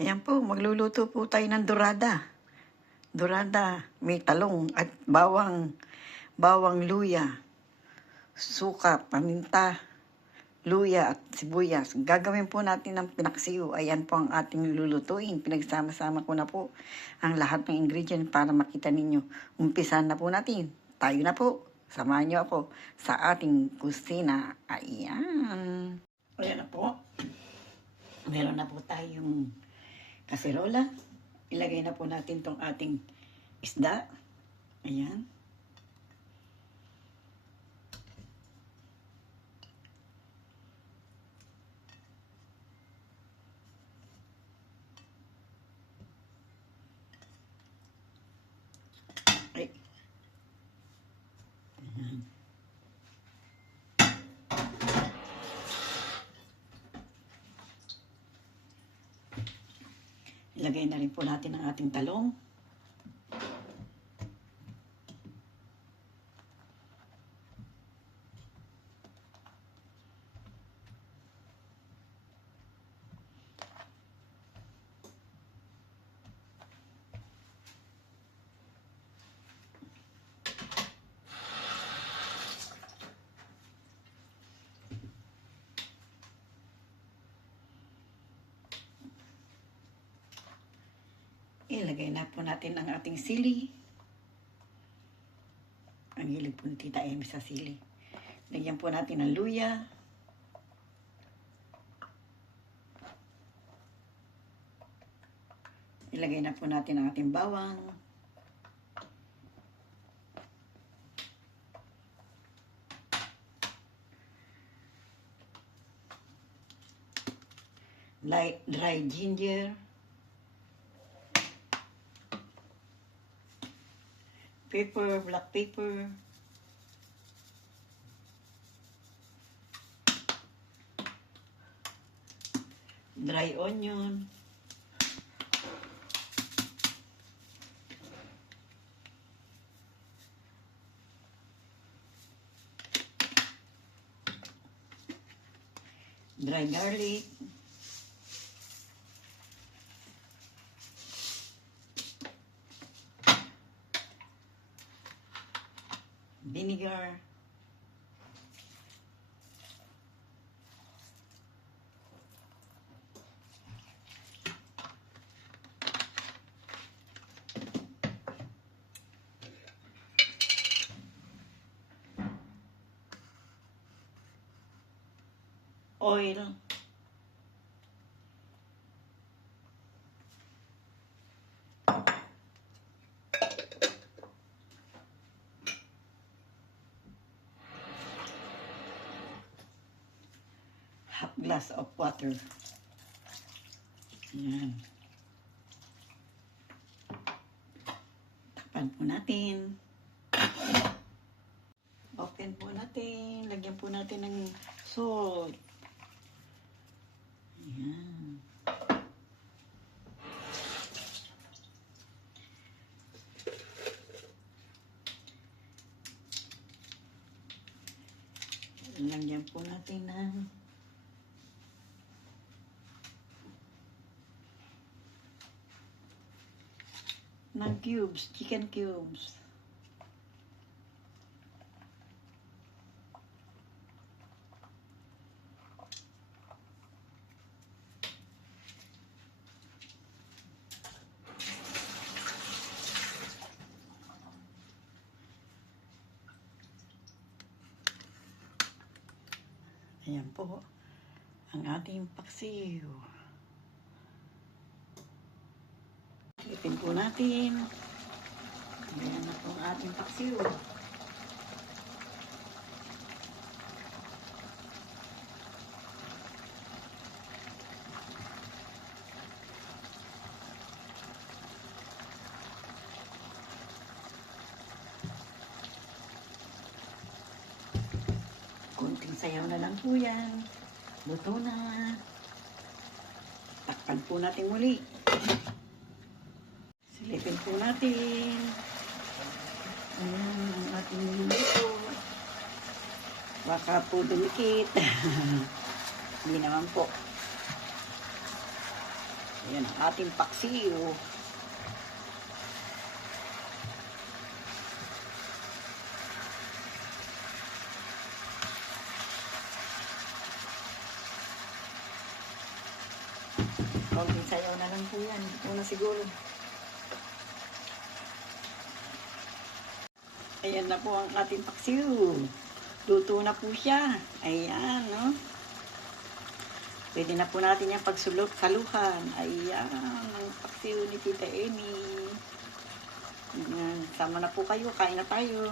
Ayan po, magluluto po tayo ng dorada. Dorada, may talong at bawang luya, suka, paminta, luya at sibuyas. Gagawin po natin ng pinaksiw. Ayan po ang ating lulutuin. Pinagsama-sama ko na po ang lahat ng ingredient para makita ninyo. Umpisan na po natin. Tayo na po. Samahan niyo ako sa ating kusina. Ayan. Ayan na po. Meron na po tayong kaserola. Ilagay na po natin tong ating isda. Ayan. Ay. Ayan. Ilagay na rin po natin ang ating talong. Ilagay na po natin ang ating sili. Ang hilig po ni Tita Amy sa sili. Lagyan po natin ng luya. Ilagay na po natin ang ating bawang. Dry ginger. Pepper, black pepper. Dry onion. Dry garlic. Vinegar. Oil. Half glass of water. Ayan. Takpan po natin. Open po natin. Lagyan po natin ng salt. Ayan. Lagyan po natin ng cubes, chicken cubes. Ayan po ang ating paksiw. Ipin po natin. Ayan na po ang ating paksiw. Kunting sayaw na lang po yan. Luto na. Takpan po natin muli. Silipin po natin. Ayan ang ating luto. Baka po dumikit. Hindi naman po. Ayan ang ating paksiw. Konting sayaw na lang po yan. Una siguro. Ayan na po ang ating paksiw. Luto na po siya. Ayan, no? Pwede na po natin yung pagsulot-saluhan. Ayan, ang paksiw ni Tita Amy. Ayan, sama na po kayo. Kain na tayo.